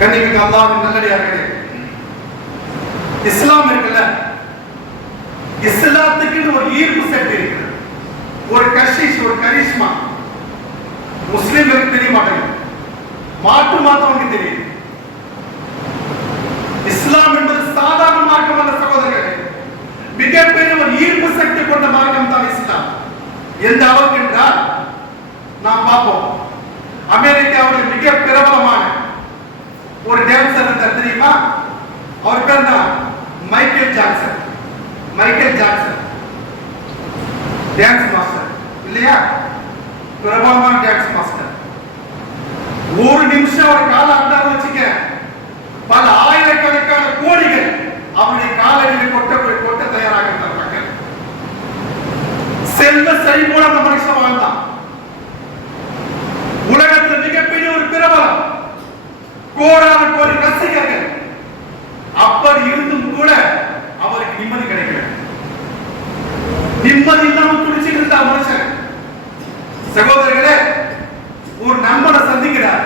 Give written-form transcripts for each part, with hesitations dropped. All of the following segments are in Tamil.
கண்ணிமிக்க அல்லாஹ்வின் நல்லடியார்களே, இஸ்லாம் இருக்குல்ல, இஸ்லாத்துக்கு ஒரு ஈர்ப்பு சக்தி இருக்கு, ஒரு கஷிஷ், ஒரு கரிஷ்மா முஸ்லிம்களுக்கு தெரிய மாட்டேங்குது, மாற்று மாத்தவங்க தெரியுது. இஸ்லாம் என்பது சாதாரண மார்க்கம் அல்ல சகோதரர்களே, மிகப்பெரிய ஒரு ஈர்ப்பு சக்தி கொண்ட மார்க்கம் தான் இஸ்லாம். எந்த அளவுக்கு என்றால் நாம் பார்ப்போம், அமெரிக்காவுடைய மிக பிரபலமான ஒரு டான்சர் இருந்தார் தெரியுமா? அவர் பேர் தான் Michael Jackson. Michael Jackson dance master இல்லையா? பிரபலமான டான்ஸ் மாஸ்டர். ஒரு நிமிஷம் அவர் கால அண்டான்னு வச்சுக்க, பல ஆயிரக்கணக்கான கோடிகள் அவருடைய காலடியில் கொட்ட தயாராக இருந்தாங்க. செல்வ செழிப்போட அந்த மனுஷன் வாழ்ந்தான். உலகத்தில் மிகப்பெரிய ஒரு பிரபலம், கோடான கோடி ரசிகர்கள். அப்படி இருந்தும் கூட அவருக்கு நிம்மதி கிடைக்கல. நிம்மதி இல்லாம துடிச்சிட்டு இருந்தா மனுஷன். சகோதரர்களே, ஒரு நண்பனை சந்திக்கிறார்.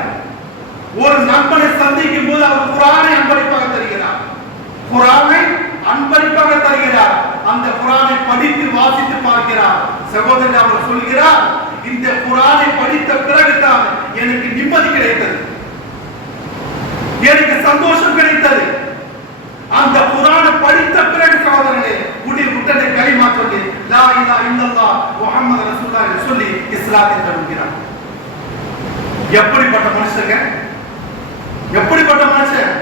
ஒரு நண்பனை சந்திக்கும் போது அவர் குர்ஆனை அன்பளிப்பாக தருகிறார். குர்ஆனை அன்பளிப்பாக தருகிறார். அந்த குர்ஆனை படித்து வாசித்து பார்க்கிறார். சகோதரர் அவர் சொல்கிறார், இந்த குர்ஆனை படித்த பிறகுதான் எனக்கு நிம்மதி கிடைத்தது, எனக்கு சந்தோஷம் கிடைத்தது. அந்த குர்ஆனை படித்த பிறகு சகோதரர்களே, உடனே கலிமா சொல்லி லா இலாஹ இல்லல்லாஹ் முஹம்மது ரசூலுல்லாஹ் என்று சொல்லி இஸ்லாத்தை தழுவுகிறார். எப்படிப்பட்ட மனுஷங்க, எப்படிப்பட்ட மனுஷன்!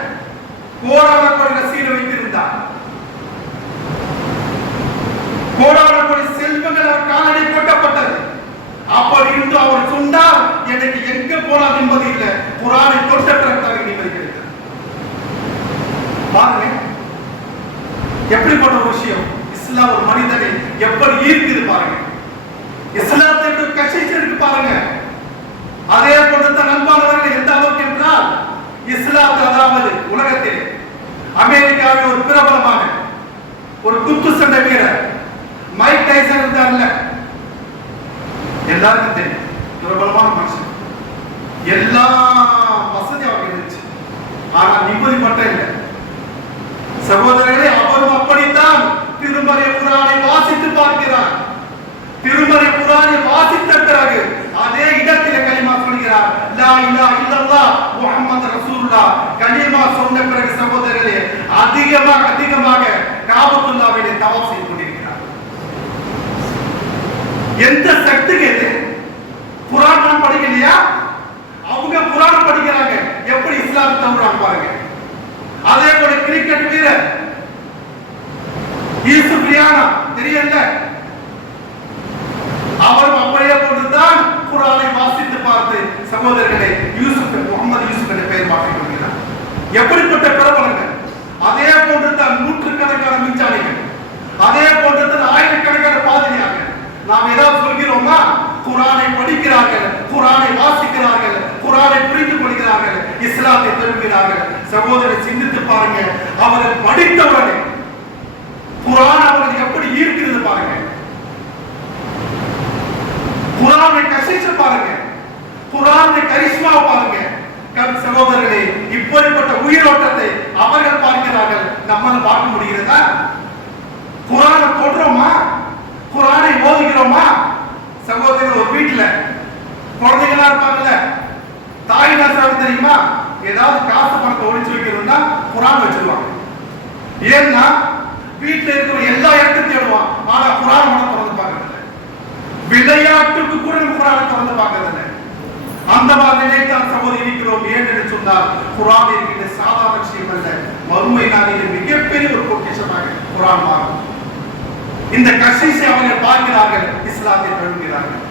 கோடான கோடி ரசீது வைத்திருந்தார். கோடான கோடி செல்வங்கள் அவர் காலடி கொட்டப்பட்டது. அப்படி இருந்து அவர் சொன்னார், எனக்கு எங்க போனால் நிம்மதி இல்லை, குர்ஆனை தொட்ட பிறகு நிம்மதி கிடைத்தது. பாருங்க எப்படிப்பட்ட ஒரு விஷயம். இஸ்லாம் ஒரு மனிதனை எப்படி ஈர்க்குது பாருங்க. இஸ்லாத்தை எப்படி கஷிச்சிருக்கு பாருங்க. அதே போன்று தான் அன்பானவர்கள் எந்த அளவுக்கு என்றால், இஸ்லாம் அதாவது உலகத்தில் அமெரிக்காவில் ஒரு பிரபலமான ஒரு குத்து சண்டை வீரர் மைக் டைசன் இருந்தார்ல, எல்லாருக்கும் தெரியும். பிரபலமான மனுஷன், எல்லா வசதியும் அவருக்கு இருந்துச்சு, ஆனா நிம்மதி மட்டும் இல்லை. சகோதரர்களே, அவரும் அப்படித்தான் திருமறை குர்ஆனை வாசித்து பார்க்கிறார். திருமறை குர்ஆனை வாசித்த பிறகு அதே இடத்திலே கலிமா சொல்கிறார், லா இலாஹ இல்லல்லாஹ் முஹம்மது ரசூலுல்லாஹ். கலிமா சொன்ன பிறகு சகோதரர்களே, அதிகமாக காபத்துல்லாஹ்விலே தவாப் செய்து கொண்டிருக்கிறார். எந்த சக்திக்கு இது? குர்ஆன் படிக்கலையா? அவங்க குர்ஆன் படிக்கிறாங்க. எப்படி இஸ்லாம் தவறான் பாருங்க. அதே போல கிரிக்கெட் வீரர் யூசுப் ரியானா தெரியல, அவரும் அப்படியே போட்டுதான் குர்ஆனை வாசித்து பார்த்து சகோதரர்களே, யூசுப் முகமது யூசுப் என்ற பெயர் மாற்றிக் கொள்கிறார். எப்படிப்பட்ட பிரபலங்கள்! அதே போன்று தான் நூற்றுக்கணக்கான விஞ்ஞானிகள், அதே போன்று தான் ஆயிரக்கணக்கான பாதிரியார்கள். நாம் ஏதாவது சொல்கிறோமா? குர்ஆனை படிக்கிறார்கள், குர்ஆனை வாசிக்கிறார்கள், குர்ஆனை புரிந்து கொள்கிறார்கள், இஸ்லாத்தை தழுவுகிறார்கள். சகோதரர் சிந்தித்து பாருங்க, அவர்கள் படித்தவுடனே குர்ஆன் அவர்கள் எப்படி ஈர்க்கிறது பாருங்க. குர்ஆனை கஷிச்சு பாருங்க, குர்ஆனை கரிஷ்மாவை பாருங்க. சகோதரர்களே, இப்படிப்பட்ட உயிரோட்டத்தை அவர்கள் பார்க்கிறார்கள், நம்மால் பார்க்க முடிகிறதா? குர்ஆனை தொடுறோமா? குர்ஆனை ஓதுகிறோமா? சகோதரர்கள், ஒரு வீட்டுல குழந்தைகளா இருப்பாங்கல்ல, தாய் நாசாவுக்கு தெரியுமா, ஏதாவது காசு பணத்தை ஒளிச்சு வைக்கணும்னா குர்ஆன் வச்சிருவாங்க. ஏன்னா வீட்டுல இருக்கிற எல்லா இடத்தையும் தேடுவான், ஆனா குர்ஆன் மட்டும் திறந்து பார்க்கறது இல்லை. விளையாட்டுக்கு கூட குர்ஆனை திறந்து பார்க்கறது இல்லை. அந்த மாதிரி நிலைத்தான் சகோதரி இருக்கிறோம். ஏன் என்று சொன்னால், குர்ஆன் இருக்கிற சாதாரண விஷயம் அல்ல, மறுமை நாளில் மிகப்பெரிய ஒரு பொக்கிஷமாக குர்ஆன் மாறும். இந்த கஷிஷை அவர்கள் பார்க்கிறார்கள், இஸ்லாத்தை தழுவுகிறார்கள்.